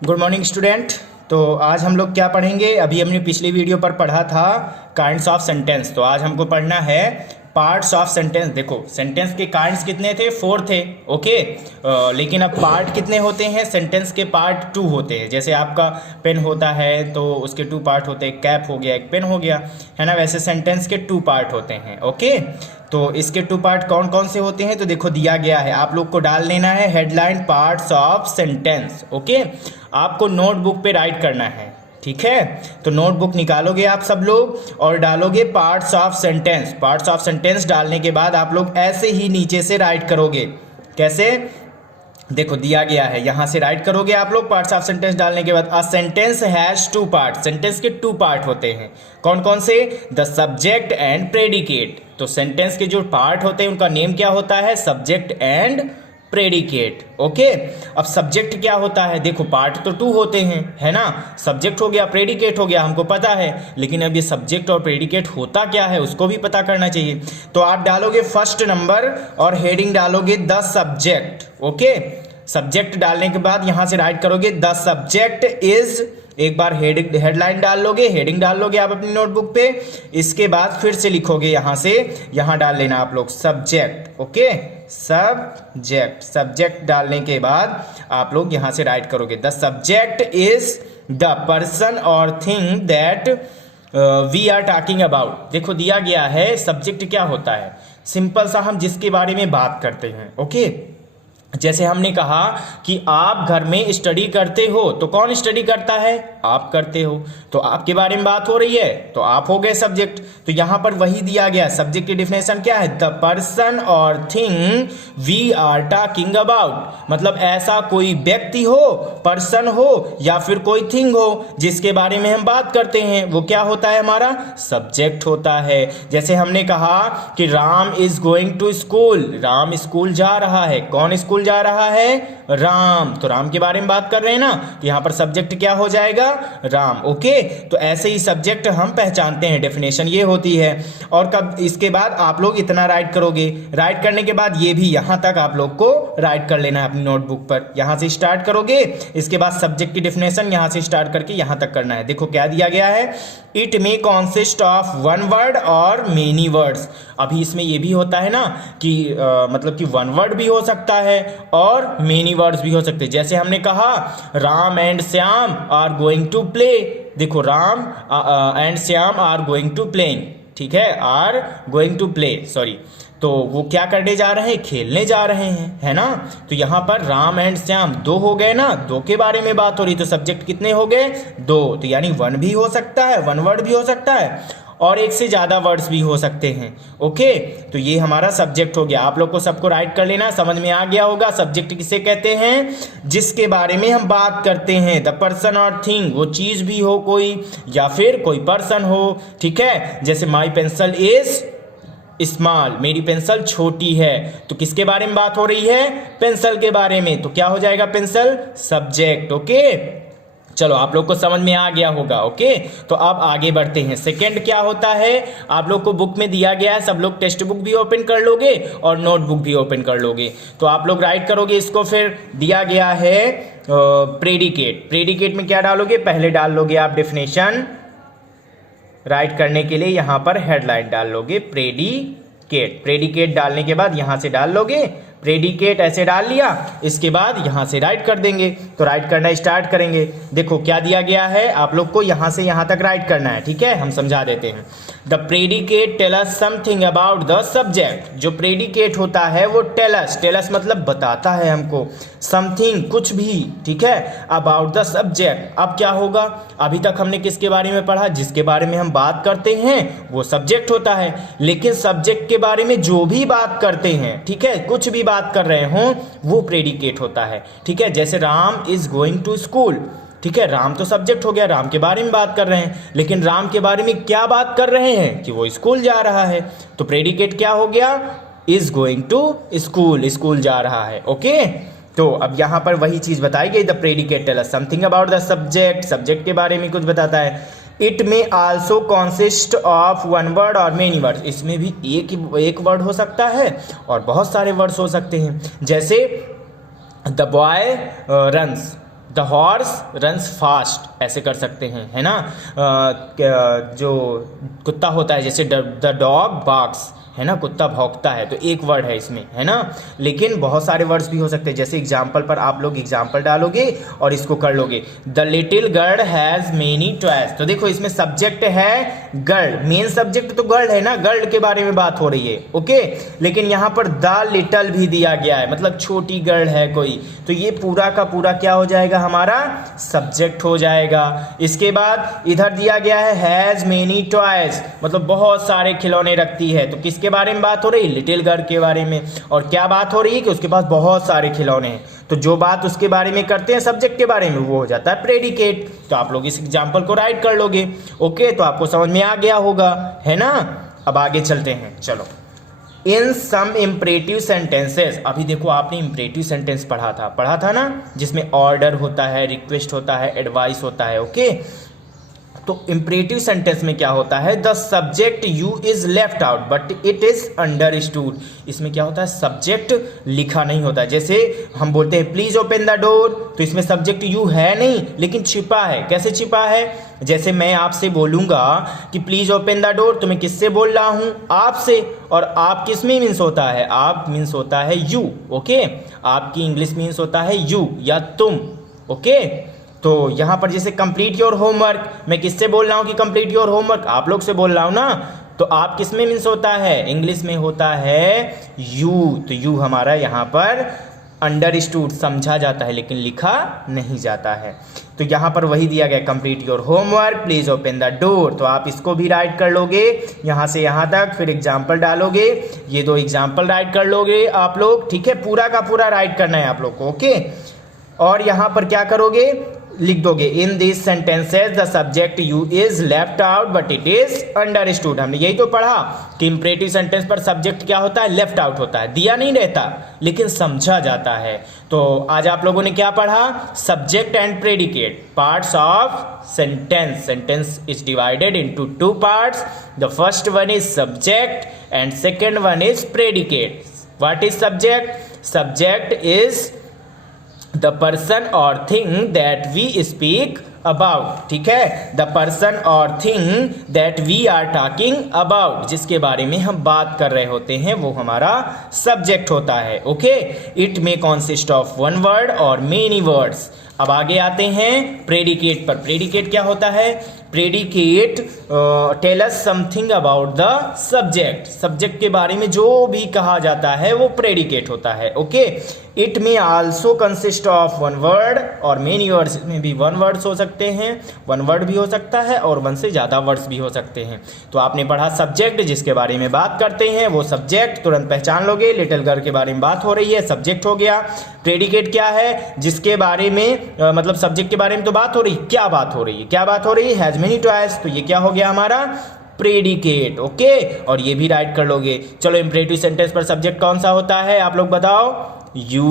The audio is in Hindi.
Good morning student. तो आज हम लोग क्या पढ़ेंगे? अभी हमने पिछली वीडियो पर पढ़ा था काइंड्स ऑफ सेंटेंस। तो आज हमको पढ़ना है पार्ट्स ऑफ सेंटेंस। देखो सेंटेंस के काइंड्स कितने थे? 4 थे। ओके। लेकिन अब पार्ट कितने होते हैं? सेंटेंस के पार्ट 2 होते हैं। जैसे आपका पेन होता है तो उसके 2 पार्ट होते हैं, कैप हो गया, एक पेन हो गया, है ना। वैसे सेंटेंस के 2 पार्ट होते हैं। ओके। तो इसके 2 पार्ट कौन कौन से होते हैं? तो देखो दिया गया है, आप लोग को डाल लेना है headline parts of sentence. Okay. आपको नोटबुक पे राइट करना है, ठीक है। तो नोटबुक निकालोगे आप सब लोग और डालोगे parts of sentence. Parts of sentence डालने के बाद आप लोग ऐसे ही नीचे से राइट करोगे। कैसे? देखो दिया गया है, यहां से राइट करोगे आप लोग पार्ट्स ऑफ सेंटेंस डालने के बाद। A sentence has 2 part. Sentence के 2 पार्ट होते हैं। कौन कौन से? The subject and predicate. तो सेंटेंस के जो पार्ट होते हैं उनका नेम क्या होता है? Subject and predicate. ओके। अब सब्जेक्ट क्या होता है? देखो पार्ट तो 2 होते हैं, है ना। सब्जेक्ट हो गया, प्रेडिकेट हो गया, हमको पता है। लेकिन अब ये सब्जेक्ट और प्रेडिकेट होता क्या है उसको भी पता करना चाहिए। तो आप डालोगे फर्स्ट नंबर और हेडिंग डालोगे द सब्जेक्ट। ओके। सब्जेक्ट डालने के बाद यहां से राइट करोगे द सब्जेक्ट इज, एक बार हेडलाइन डाल लोगे, हेडिंग डाल लोगे आप अपनी नोटबुक पे। इसके बाद फिर से लिखोगे, यहां से यहां डाल लेना आप लोग सब्जेक्ट। ओके। सब्जेक्ट। सब्जेक्ट डालने के बाद आप लोग यहां से राइट करोगे the subject is the person और thing that we are talking about. देखो दिया गया है सब्जेक्ट क्या होता है? सिंपल सा, हम जिसके बारे में बात करते हैं। ओके। जैसे हमने कहा कि आप घर में स्टडी करते हो, तो कौन स्टडी करता है? आप करते हो। तो आपके बारे में बात हो रही है तो आप हो गए सब्जेक्ट। तो यहां पर वही दिया गया। सब्जेक्ट की डिफिनेशन क्या है? द पर्सन और thing we are talking about. मतलब ऐसा कोई व्यक्ति हो, पर्सन हो या फिर कोई थिंग हो जिसके बारे में हम बात करते हैं, वो क्या होता है? हमारा सब्जेक्ट होता है। जैसे हमने कहा कि Ram is going to school. Ram school जा रहा है। कौन स्कूल जा रहा है? राम। तो राम के बारे में बात कर रहे हैं ना, तो यहां पर सब्जेक्ट क्या हो जाएगा? राम। ओके। तो ऐसे ही सब्जेक्ट हम पहचानते हैं, डेफिनेशन ये होती है। और कब इसके बाद आप लोग इतना राइट करोगे। राइट करने के बाद ये भी यहां तक आप लोग को राइट कर लेना है अपनी नोटबुक पर। यहां से स्टार्ट करोगे, इसके बाद सब्जेक्ट की डेफिनेशन यहां से स्टार्ट करके यहां तक करना है। देखो क्या दिया गया है, it may consist of 1 word और मेनी वर्ड्स। अभी इसमें ये भी होता है ना कि मतलब कि 1 वर्ड भी हो सकता है और मेनी वर्ड्स भी हो सकते हैं। जैसे हमने कहा Ram and Shyam are going to play. देखो Ram and Shyam are going to playing, ठीक है, are going to play, sorry. तो वो क्या करने जा रहे हैं? खेलने जा रहे हैं, है ना। तो यहां पर राम एंड श्याम 2 हो गए ना, 2 के बारे में बात हो रही। तो सब्जेक्ट कितने हो गए? 2। तो यानी 1 भी हो सकता है, 1 वर्ड भी हो सकता है और एक से ज्यादा वर्ड्स भी हो सकते हैं। ओके। तो ये हमारा सब्जेक्ट हो गया। आप लोग को सबको राइट कर लेना, समझ में आ गया होगा। सब्जेक्ट किसे कहते हैं? जिसके बारे में हम बात करते हैं। द पर्सन और थिंग, वो चीज भी हो कोई या फिर कोई पर्सन हो, ठीक है। जैसे माई पेंसिल इज स्मॉल, मेरी पेंसिल छोटी है। तो किसके बारे में बात हो रही है? पेंसिल के बारे में। तो क्या हो जाएगा? Pencil subject. ओके। चलो आप लोग को समझ में आ गया होगा। ओके। तो अब आगे बढ़ते हैं। सेकंड क्या होता है? आप लोग को बुक में दिया गया है, सब लोग टेक्स्ट बुक भी ओपन कर लोगे और नोटबुक भी ओपन कर लोगे। तो आप लोग राइट करोगे इसको। फिर दिया गया है प्रेडिकेट। प्रेडिकेट में क्या डालोगे? पहले डाल लोगे आप डेफिनेशन। राइट करने के लिए यहां पर हेडलाइन डाल लोगे प्रेडिकेट। प्रेडिकेट डालने के बाद यहां से डाल लोगे प्रेडिकेट, ऐसे डाल लिया। इसके बाद यहां से राइट कर देंगे। तो राइट करना स्टार्ट करेंगे। देखो क्या दिया गया है, आप लोग को यहां से यहां तक राइट करना है, ठीक है। हम समझा देते हैं। The predicate tell us something about the subject. जो प्रेडिकेट होता है वो टेलस, टेलस मतलब बताता है हमको, समथिंग कुछ भी, ठीक है, अबाउट द सब्जेक्ट। अब क्या होगा? अभी तक हमने किसके बारे में पढ़ा? जिसके बारे में हम बात करते हैं वो सब्जेक्ट होता है। लेकिन सब्जेक्ट के बारे में जो भी बात करते हैं, ठीक है, कुछ भी बात कर रहे हो, वो प्रेडिकेट होता है, ठीक है। जैसे Ram is going to school, ठीक है, राम तो सब्जेक्ट हो गया, राम के बारे में बात कर रहे हैं। लेकिन राम के बारे में क्या बात कर रहे हैं? कि वो स्कूल जा रहा है। तो प्रेडिकेट क्या हो गया? Is going to school, school जा रहा है। ओके। तो अब यहां पर वही चीज बताई गई, the predicate tell us something about the subject. Subject के बारे में कुछ बताता है। It may also consist of 1 word और मेनी वर्ड। इसमें भी एक वर्ड हो सकता है और बहुत सारे वर्ड्स हो सकते हैं। जैसे the boy runs, the horse runs fast, ऐसे कर सकते हैं, है ना। जो कुत्ता होता है जैसे द डॉग बार्क्स, है ना, कुत्ता भौंकता है, तो एक वर्ड है इसमें, है ना। लेकिन बहुत सारे वर्ड्स भी हो सकते हैं, जैसे एग्जाम्पल पर आप लोग एग्जाम्पल डालोगे और इसको कर लोगे। The little girl has many toys, तो देखो इसमें सब्जेक्ट है गर्ल, मेन सब्जेक्ट तो गर्ल है ना, गर्ल के बारे में बात हो रही है, ओके। लेकिन यहाँ पर द लिटिल भी दिया गया है, मतलब छोटी गर्ल है कोई, तो ये पूरा का पूरा क्या हो जाएगा, हमारा सब्जेक्ट हो जाएगा। इसके बाद इधर दिया गया है हैज़ मेनी टॉयज, मतलब बहुत सारे खिलौने रखती है, तो किसके बारे में बात हो रही है, लिटिल गर्ल के बारे में। और क्या बात हो रही है कि उसके पास बहुत सारे खिलौने हैं, तो जो बात उसके बारे में करते हैं सब्जेक्ट के बारे में, वो हो जाता है प्रेडिकेट। तो आप लोग इस एग्जांपल को राइट कर लोगे, ओके। तो आपको समझ में आ गया होगा, है ना। अब आगे चलते हैं, चलो। इन सम इम्परेटिव सेंटेंसेस, अभी देखो आपने इम्परेटिव सेंटेंस पढ़ा था ना, जिसमें ऑर्डर होता है, रिक्वेस्ट होता है, एडवाइस होता है, ओके। तो इम्परेटिव सेंटेंस में क्या होता है, the subject you is left out but it is understood. इसमें क्या होता है, सब्जेक्ट लिखा नहीं होता है। जैसे हम बोलते हैं प्लीज ओपन द डोर, तो इसमें सब्जेक्ट यू है नहीं, लेकिन छिपा है। कैसे छिपा है, जैसे मैं आपसे बोलूंगा कि प्लीज ओपन द डोर, तो मैं किससे बोल रहा हूं, आपसे। और आप किस में मीन्स होता है, आप मीन्स होता है यू, ओके। आपकी इंग्लिश मीन्स होता है यू या तुम, ओके। तो यहाँ पर जैसे कंप्लीट योर होमवर्क, मैं किससे बोल रहा हूँ कि कंप्लीट योर होमवर्क, आप लोग से बोल रहा हूँ ना। तो आप किस में मीन्स होता है, इंग्लिश में होता है यू, तो यू हमारा यहाँ पर अंडरस्टूड, समझा जाता है, लेकिन लिखा नहीं जाता है। तो यहाँ पर वही दिया गया, complete your homework, please open the door. तो आप इसको भी राइट कर लोगे यहाँ से यहाँ तक, फिर एग्जाम्पल डालोगे, ये दो एग्जाम्पल राइट कर लोगे आप लोग, ठीक है। पूरा का पूरा राइट करना है आप लोग को, ओके। और यहाँ पर क्या करोगे, लिख दोगे in this sentences the subject you is left out but it is understood. हमने यही तो पढ़ा कि इंपरेटिव सेंटेंस पर सब्जेक्ट क्या होता है, लेफ्ट आउट होता है, दिया नहीं रहता लेकिन समझा जाता है। तो आज आप लोगों ने क्या पढ़ा, subject and predicate, parts of sentence. Sentence is divided into two parts, the first one is subject and second one is predicate. What is subject, subject is the person or thing that we speak about, ठीक है। the person or thing that we are talking about, जिसके बारे में हम बात कर रहे होते हैं, वो हमारा सब्जेक्ट होता है, okay. it may consist of one word or many words। अब आगे आते हैं प्रेडिकेट पर। प्रेडिकेट क्या होता है, predicate tell us something about the subject, subject के बारे में जो भी कहा जाता है वो प्रेडिकेट होता है, okay. It may also consist of one word और मेनी वर्ड्स, में भी वन वर्ड्स हो सकते हैं, वन वर्ड भी हो सकता है और वन से ज़्यादा वर्ड्स भी हो सकते हैं। तो आपने पढ़ा सब्जेक्ट, जिसके बारे में बात करते हैं वो सब्जेक्ट, तुरंत पहचान लोगे, लिटिल गर्ल के बारे में बात हो रही है, सब्जेक्ट हो गया। प्रेडिकेट क्या है, जिसके बारे में मतलब सब्जेक्ट के बारे में तो बात हो रही, क्या बात हो रही है, क्या बात हो रही है, हैज मेनी टॉयज, तो ये क्या हो गया हमारा प्रेडिकेट, ओके। और ये भी राइट कर लोगे। चलो इंपरेटिव सेंटेंस पर सब्जेक्ट कौन सा होता है आप लोग बताओ, यू।